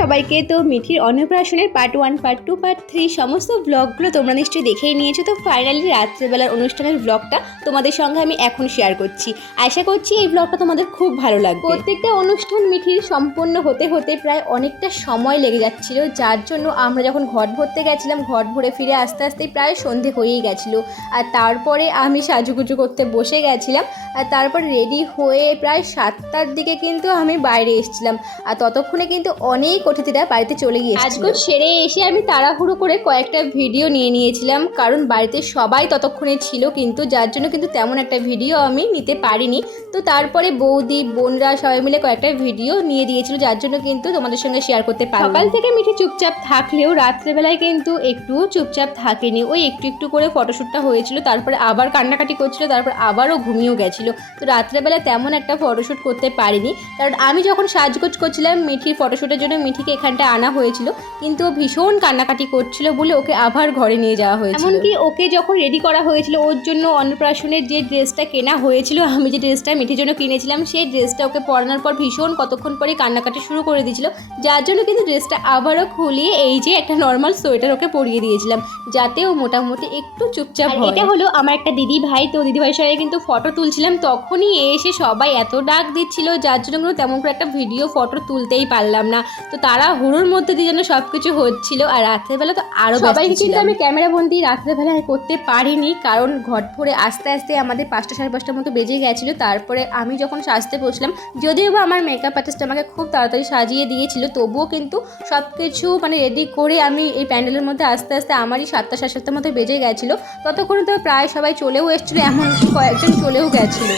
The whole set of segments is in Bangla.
সবাইকে তো মিঠির অন্নপ্রাশনের part one part two part three সমস্ত ব্লগগুলো তোমরা নিশ্চয়ই দেখেই নিয়েছো। তো ফাইনালি রাত্রেবেলার অনুষ্ঠানের ব্লগটা তোমাদের সঙ্গে আমি এখন শেয়ার করছি। আশা করছি এই ব্লগটা তোমাদের খুব ভালো লাগবে। প্রত্যেকটা অনুষ্ঠান মিঠির সম্পন্ন হতে হতে প্রায় অনেকটা সময় লেগে যাচ্ছিল, যার জন্য আমরা যখন ঘট ভরতে গেছিলাম, ঘট ভরে ফিরে আস্তে আস্তে প্রায় সন্ধে হয়েই গেছিল। আর তারপরে আমি সাজুগুজু করতে বসে গেছিলাম, আর তারপর রেডি হয়ে প্রায় সাতটার দিকে কিন্তু আমি বাইরে এসেছিলাম। আর ততক্ষণে কিন্তু অনেক অতিথিরা বাড়িতে চলে গিয়েছে আজকে সেরে এসে আমি তাড়াহুড়ো করে কয়েকটা ভিডিও নিয়ে নিয়েছিলাম কারণ বাড়িতে সবাই ততক্ষণে ছিল কিন্তু যার জন্য কিন্তু তেমন একটা ভিডিও আমি নিতে পারিনি। তো তারপরে বৌদি বোনরা সবাই মিলে কয়েকটা ভিডিও নিয়ে দিয়েছিল যার জন্য কিন্তু তোমাদের সঙ্গে শেয়ার করতে পারি সকাল থেকে মিঠি চুপচাপ থাকলেও রাত্রেবেলায় কিন্তু একটুও চুপচাপ থাকেনি। ওই একটু একটু করে ফটোশ্যুটটা হয়েছিল তারপরে আবার কান্নাকাটি করছিল তারপর আবারও ঘুমিয়েও গেছিল। তো রাত্রেবেলা তেমন একটা ফটোশ্যুট করতে পারিনি। কারণ আমি যখন সাজগোজ করছিলাম মিঠির ফটোশ্যুটের জন্য মিঠিকে এখানটা আনা হয়েছিল কিন্তু ও ভীষণ কান্নাকাটি করছিল বলে ওকে আবার ঘরে নিয়ে যাওয়া হয়েছিল। এমনকি ওকে যখন রেডি করা হয়েছিল ওর জন্য অন্নপ্রাশনের যে ড্রেসটা কেনা হয়েছিল আমি যে ড্রেসটা মিঠির জন্য কিনেছিলাম সেই ড্রেসটা ওকে পরানোর পর ভীষণ কতক্ষণ পরে কান্নাকাটি শুরু করে দিয়েছিল যার জন্য কিন্তু ড্রেসটা আবারও খুলিয়ে এই যে একটা নর্মাল সোয়েটার ওকে পরিয়ে দিয়েছিলাম যাতে ও মোটামুটি একটু চুপচাপ হয়। এটা হলো আমার একটা দিদি ভাই তো দিদি ভাইয়ের সঙ্গে কিন্তু ফটো তুলছিলাম তখনই এসে সবাই এত ডাক দিচ্ছিল যার জন্য কিন্তু তেমন করে একটা ভিডিও ফটো তুলতেই পারলাম না। তো তারা হুড়োর মধ্যে দিয়ে যেন সব কিছু হচ্ছিল আর রাত্রেবেলা তো আরও সবাইকে কিন্তু আমি ক্যামেরা বন্দি রাত্রেবেলা করতে পারিনি কারণ ঘট ভরে আস্তে আস্তে আমাদের পাঁচটা সাড়ে পাঁচটার মতো বেজে গেছিল। তারপরে আমি যখন সাজতে বসলাম যদিও বা আমার মেকআপ আর্টিস্ট আমাকে খুব তাড়াতাড়ি সাজিয়ে দিয়েছিল তবুও কিন্তু সব কিছু মানে রেডি করে আমি এই প্যান্ডেলের মধ্যে আস্তে আস্তে আমারই সাতটা সাড়ে সাতটার মতো বেজে গেছিল। ততক্ষণে তো প্রায় সবাই চলেও এসেছিল এমনকি কয়েকজন চলেও গেছিল।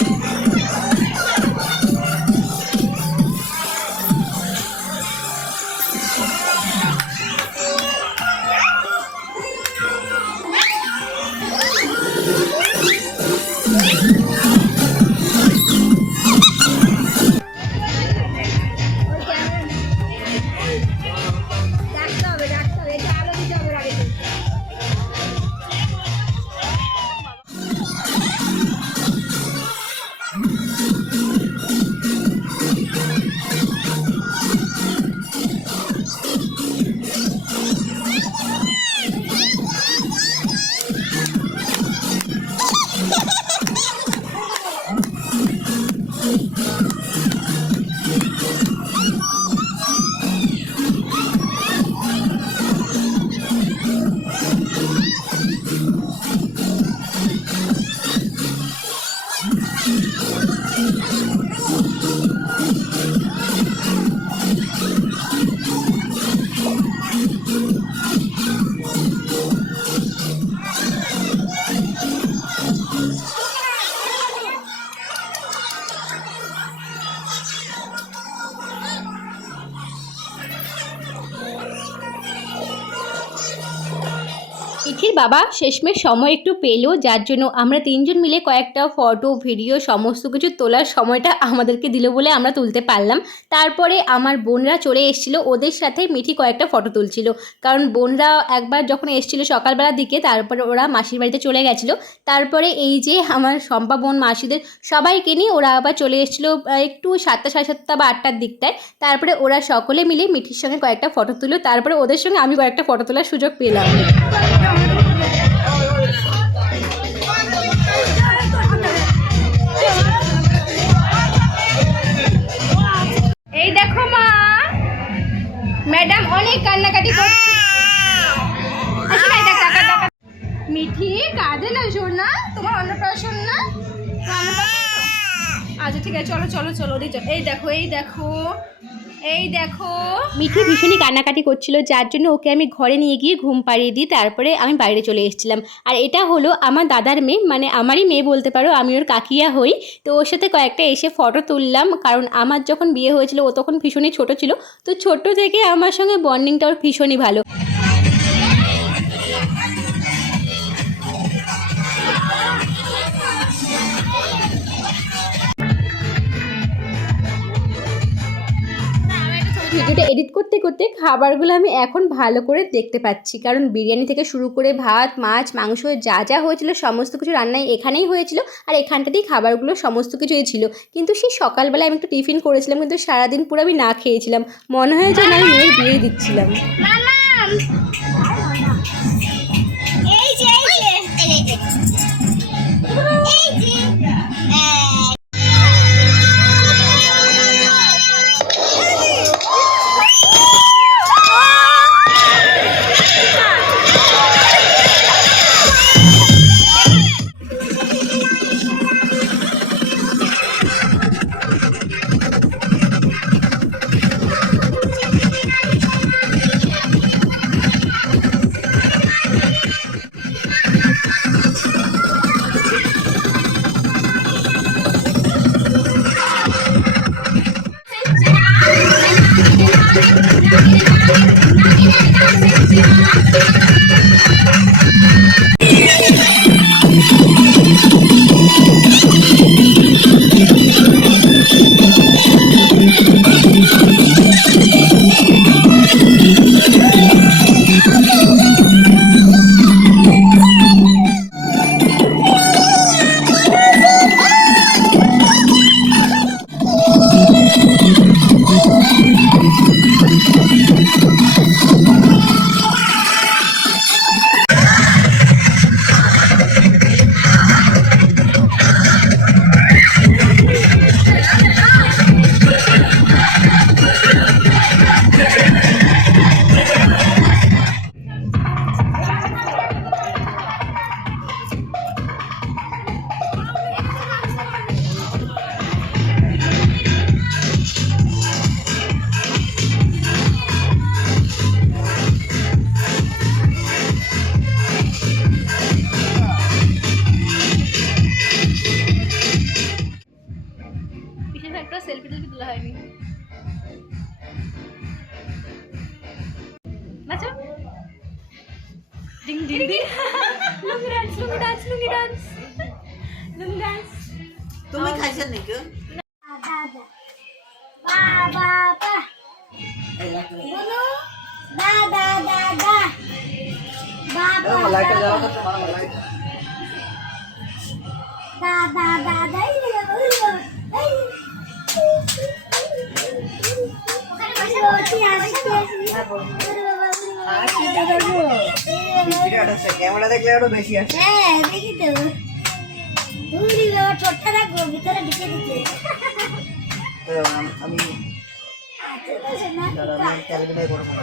বাবা, শেষমেশ সময় একটু পেল, যার জন্য আমরা তিনজন মিলে কয়েকটা ফটো ভিডিও সমস্ত কিছু তোলার সময়টা আমাদেরকে দিল বলে আমরা তুলতে পারলাম। তারপরে আমার বোনরা চলে এসেছিল, ওদের সাথে মিঠি কয়েকটা ফটো তুলছিল। কারণ বোনরা একবার যখন এসেছিল সকালবেলার দিকে, তারপরে ওরা মাসির বাড়িতে চলে গেছিল। তারপরে এই যে আমার শম্পা বোন, মাসিদের, সবাইকে নিয়ে ওরা আবার চলে এসেছিল একটু সাতটা, সাড়ে সাতটা বা আটটার দিকটায়। তারপরে ওরা সকলে মিলে মিঠির সঙ্গে কয়েকটা ফটো তুলো তারপরে ওদের সঙ্গে আমি কয়েকটা ফটো তোলার সুযোগ পেলাম। এই দেখো মা। ম্যাডাম অনেক কান্নাকাটি করছে। মিঠি, কাঁদে না সোনা তোমার অন্নপ্রাশন না? আচ্ছা ঠিক আছে, চলো চলো চলো এই দেখো এই দেখো। এই দেখো। মিঠি ভীষণই কান্নাকাটি করছিল, যার জন্য ওকে আমি ঘরে নিয়ে গিয়ে ঘুম পাড়িয়ে দিই, তারপরে আমি বাইরে চলে এসেছিলাম। আর এটা হলো আমার দাদার মেয়ে মানে আমারই মেয়ে বলতে পারো, আমি ওর কাকিয়া হই। তো ওর সাথে কয়েকটা এসে ফটো তুললাম, কারণ আমার যখন বিয়ে হয়েছিল, ও তখন ভীষণই ছোট ছিল। তো ছোট থেকে আমার সঙ্গে বন্ডিংটা ওর ভীষণই ভালো। ভিডিওটা এডিট করতে করতে খাবারগুলো আমি এখন ভালো করে দেখতে পাচ্ছি। কারণ বিরিয়ানি থেকে শুরু করে ভাত, মাছ, মাংস যা যা হয়েছিল সমস্ত কিছু রান্নাই এখানেই হয়েছিল আর এখানটাতেই খাবারগুলো সমস্ত কিছুই ছিল। কিন্তু সেই সকালবেলা আমি একটু টিফিন করেছিলাম, কিন্তু সারাদিন পুরো আমি না খেয়েছিলাম। মনে হয় যেন আমি বিয়ে দিচ্ছিলাম। Ding ding ding. Lungi dance, lungi dance, lungi dance. Lungi dance. तुम्ही खायचं नाही घेऊन मला Thank you. ক্যামেরা দেখলে আরও বেশি আছে। হ্যাঁ দেখি তো। উড়ি বাবা ঠোঁটটা রাখব ভিতরে ঢুকে দিতে। আমি আচ্ছা, আমি ক্যালকুলেট করব না।